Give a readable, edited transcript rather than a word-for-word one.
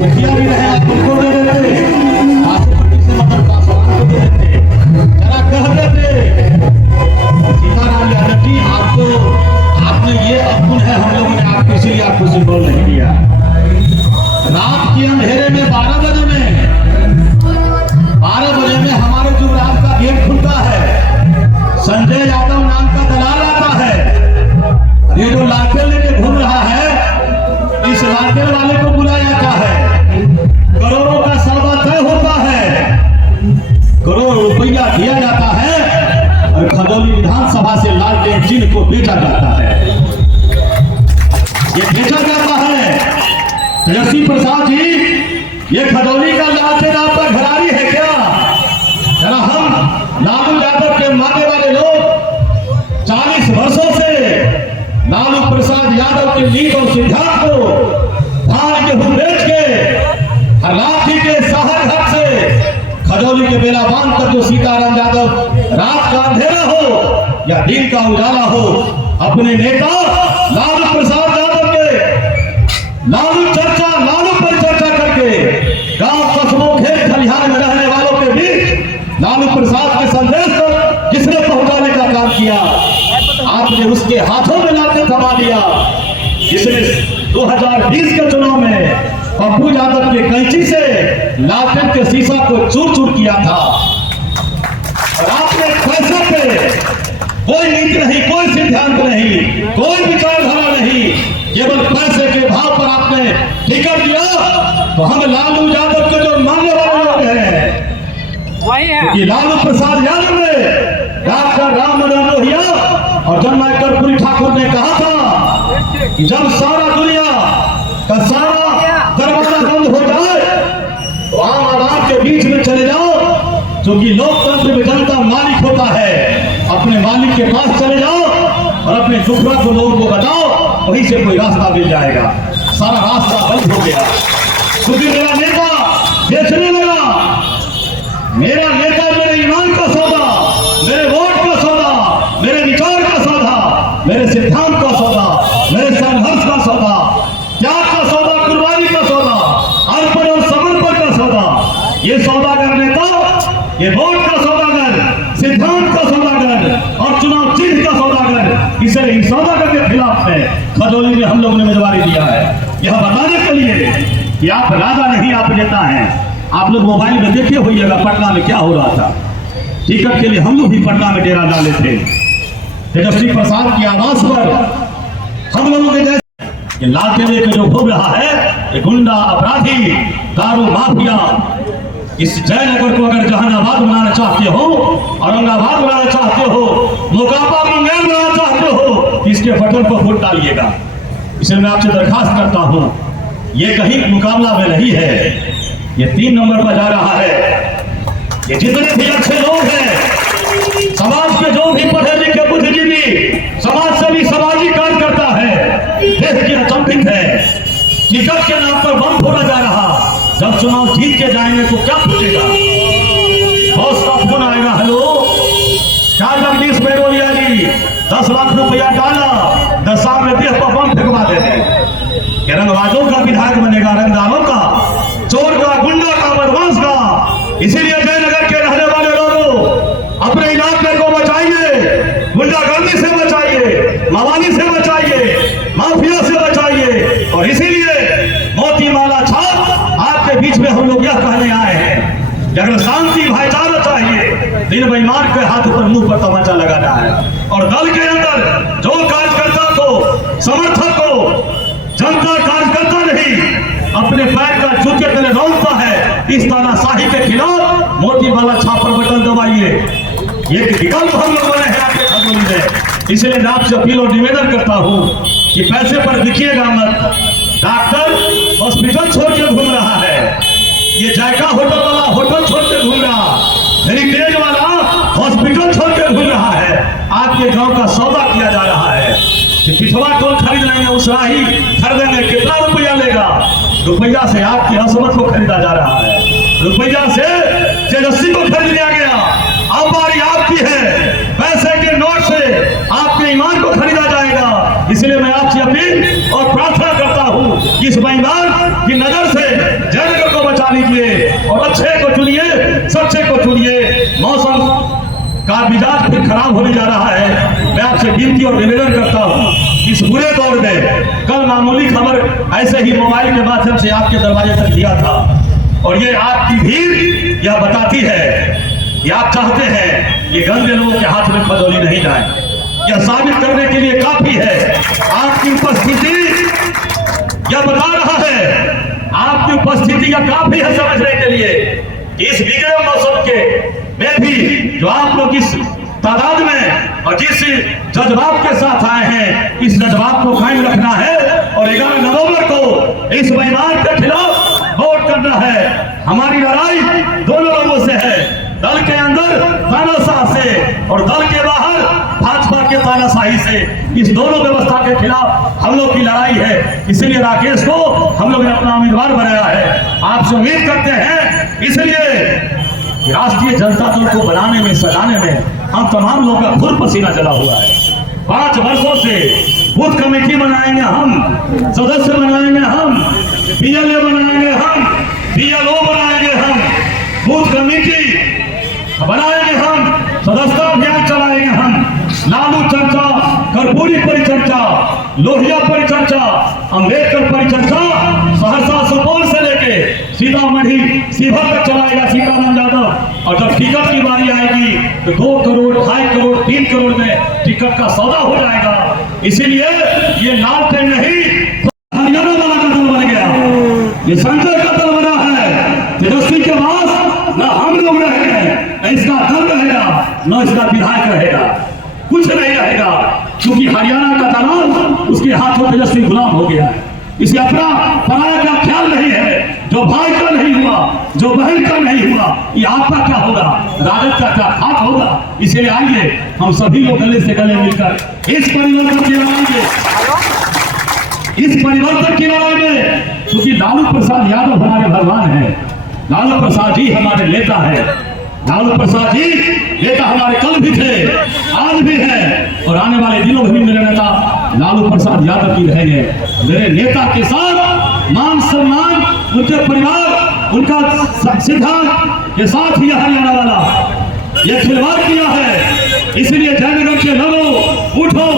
मुखिया भी रहे आप उनको दे देते, राष्ट्रपति से मतलब पासवान को दे देते, जरा कह देते सीताराम यादव जी आपने ये अपुन है, हम लोगों ने आपको इसीलिए आपको सिंबल नहीं दिया। रात के अंधेरे में 12 बजे में हमारे जो रात का गेट खुलता है, संजय यादव नाम का दलाल आता है, ये जो लालटेन लेके घूम रहा है, इस लालटेन वाले को बुलाया जाता है, करोड़ों का सौदा तय होता है, करोड़ रुपया दिया जाता है और खदौली विधानसभा से लालटेन चिन्ह को बेचा जाता है। ये बेचा जाता है। तेजस्वी प्रसाद जी, ये खदौली का लालटेन आपका घरारी है क्या? जरा हम लालू यादव के मानने वाले लोग 40 वर्षों से लालू प्रसाद यादव के नीति और सिद्धांत को धान गेहूं बेच के लाठी के शहर घर से खदौली के बेला बांध कर जो सीताराम यादव रात का अंधेरा हो या दिन का उजाला हो, अपने नेता लालू प्रसाद यादव के लालू पर चर्चा करके गांव कस्बों खेत खलिहान में रहने वालों के बीच लालू प्रसाद के संदेश को किसने पहुंचाने का काम किया? आपने उसके हाथों में लालटेन थमा दिया, जिसने 2020 के चुनाव में पप्पू यादव के कैंची से लालटेन के शीशा को चूर चूर किया था। और आपने पैसे पे कोई नीति नहीं, कोई सिद्धांत नहीं, कोई विचारधारा नहीं, केवल पैसे के भाव पर आपने टिकट दिया। तो हम लालू यादव के जो मानने वाले लोग हैं, वही है कि लालू प्रसाद यादव ने डॉक्टर राम मनोहर लोहिया और जननायक कर्पूरी ठाकुर ने कहा था कि जब सारा दुनिया का सारा दरवाजा बंद हो जाए तो आम आदमी के बीच में चले जाओ, क्योंकि लोकतंत्र में जनता मालिक होता है। अपने मालिक के पास चले जाओ और अपने दुखड़ा को लोगों को बताओ, वहीं से कोई रास्ता मिल जाएगा। सारा रास्ता बंद हो गया, क्योंकि मेरा नेता बेचने लगा। मेरा नेता मेरे ईमान का सौदा, मेरे वोट का सौदा, मेरे विचार का सौदा, मेरे सिद्धांत का सौदा, मेरे संघर्ष का सौदा, त्याग का सौदा, कुर्बानी का सौदा, अर्पण और समर्पण का सौदा, ये सौदागर नेता, ये वोट का सौदागर, सिद्धांत का सौदागर और चुनाव चिन्ह का सौदागर, इसलिए इन सौदागर के खिलाफ में खदौली में हम लोगों ने उम्मीदवारी दिया है। यह बताने के लिए कि आप राजा नहीं, आप नेता हैं। आप लोग मोबाइल में देखे होइएगा पटना में क्या हो रहा था। टिकट के लिए हम लोग भी पटना में डेरा डाले थे। तेजस्वी प्रसाद की आवाज पर हम लोगों के जैसे लालटेन लेकर जो घूम रहा है, ये गुंडा अपराधी दारू माफिया, इस जयनगर को अगर जहानाबाद बनाना चाहते हो, औरंगाबाद बनाना चाहते हो, मोकामा मुंगेर बनाना चाहते हो, इसके बटन पर वोट डालिएगा। इसलिए मैं आपसे दरखास्त करता हूं, ये कहीं मुकाबला में नहीं है, ये 3 नंबर पर जा रहा है। ये जितने भी अच्छे लोग हैं, समाज के जो भी पढ़े लिखे बुद्धिजीवी, समाज से भी सामाजिक कार्य करता है, देश की अचंभित है। टिकट के नाम पर बम फोड़ा जा रहा, जब चुनाव जीत के जाएंगे तो क्या पूछेगा? बॉस का फोन आएगा, हेलो क्या जगदीश बेरोलिया जी 10 लाख रुपया डाला, 10 साल में देह पर बम फेंकवा देते। रंगबाजों का विधायक बनेगा, रंगदारों का, चोर का, गुंडा का, बदमाश का। इसीलिए जयनगर के रहने वाले लोगों अपने इलाके को बचाइए, गुंडागर्दी से बचाइए, मवाली से बचाइए, माफिया से बचाइए। और इसीलिए मोती माला छाप आपके बीच में हम लोग यह कहने आए हैं कि अगर शांति भाईचारा चाहिए, दिन बेईमान के हाथ पर मुंह पर तमाचा लगाना है। और दल के अंदर जो कार्यकर्ता को, समर्थक को, जनता कार्यकर्ता नहीं अपने पैर का जूते तले रोकता है, इस तानाशाही के खिलाफ मोती वाला छाप पर बटन दबाइए। ये विकल्प हम लोगों ने है आपके खदौली में। इसलिए मैं आपसे अपील और निवेदन करता हूं कि पैसे पर दिखिएगा मत। डॉक्टर हॉस्पिटल छोड़ के घूम रहा है, ये जायका होटल वाला होटल छोड़ के घूम रहा, हेरिटेज वाला हॉस्पिटल छोड़ के घूम रहा है। आपके गांव का सौदा किया जा रहा है कि पिछवा टोल खरीद लेंगे, उसराही खरीदेंगे, कितना रुपया लेगा? रुपया से आपकी असमत को खरीदा जा रहा है, रुपया से तेजस्वी को खरीद लिया गया। अब बारी आपकी है, पैसे के नोट से आपके ईमान को खरीदा जाएगा। इसलिए मैं आपसे अपील और प्रार्थना करता हूं कि इस बेईमान की नजर से करवा लीजिए और अच्छे को चुनिए, सच्चे को चुनिए। मौसम का मिजाज फिर खराब होने जा रहा है। मैं आपसे विनती और निवेदन करता हूँ, इस बुरे दौर में कल मामूली खबर ऐसे ही मोबाइल के माध्यम से आपके दरवाजे तक दिया था, और ये आपकी भीड़ यह बताती है कि आप चाहते हैं ये गंदे लोगों के हाथ में खजौली नहीं जाए। यह साबित करने के लिए काफी है आपकी उपस्थिति, यह बता रहा है आपकी उपस्थिति, यह काफी है समझने के लिए इस बिगड़े मौसम के में भी जो आप लोग इस तादाद में और जिस जज्बात के साथ आए हैं, इस जज्बात को कायम रखना है और 11 नवंबर को इस बेईमान के खिलाफ वोट करना है। हमारी लड़ाई दोनों लोगों से है, दल के अंदर तानाशाह से और दल के बाहर भाजपा के तानाशाही से। इस दोनों व्यवस्था के खिलाफ हम लोग की लड़ाई है। इसलिए राकेश को हम लोग ने अपना उम्मीदवार बनाया है। आपसे उम्मीद करते हैं इसलिए राष्ट्रीय जनता दल को बनाने में, सजाने में हम तमाम लोगों का खुद पसीना जला हुआ है। 5 वर्षों से बूथ कमेटी बनाएंगे हम, सदस्य बनाएंगे हम, PLA बनाएंगे हम, BLO बनाएंगे हम, बूथ कमेटी बनाएंगे हम, सदस्यता अभियान चलाएंगे हम, लालू चर्चा, कर्पूरी परिचर्चा, लोहिया परिचर्चा, अम्बेडकर परिचर्चा सहरसा सुपौल से लेके सीतामढ़ी शिवहर तक चलाएगा सीताराम यादव। और जब टिकट की बारी आएगी तो 2 करोड़, 2.5 करोड़, 3 करोड़ में टिकट का सौदा हो जाएगा। इसीलिए ये लालटेन नहीं, हरियाणा वाला का दल बन गया, ये संजय का दल बना है। तेजस्वी के पास न हम लोग रहेंगे, न इसका दल रहेगा, न इसका विधायक रहेगा, कुछ नहीं रहेगा, क्योंकि हरियाणा का दलाल उसके हाथों तेजस्वी गुलाम हो गया है। इसे अपना पराया का ख्याल नहीं है। जो भाई का नहीं हुआ, जो बहन का नहीं हुआ, ये आपका क्या होगा, राजद का क्या हाथ होगा। इसलिए आइए हम सभी लोग गले से गले मिलकर इस परिवर्तन की लड़ाई में, इस परिवर्तन की लड़ाई में, क्योंकि लालू प्रसाद यादव हमारे भगवान हैं, लालू प्रसाद जी हमारे नेता है, लालू प्रसाद जी नेता हमारे कल भी थे, आज भी हैं और आने वाले दिनों में भी मेरे नेता लालू प्रसाद यादव जी रहेंगे। मेरे नेता के साथ मान सम्मान, उनके परिवार, उनका सिद्धांत के साथ ही हरियाणा वाला ये खिलवाड़ किया है। इसलिए जयनगर के लोगों उठो।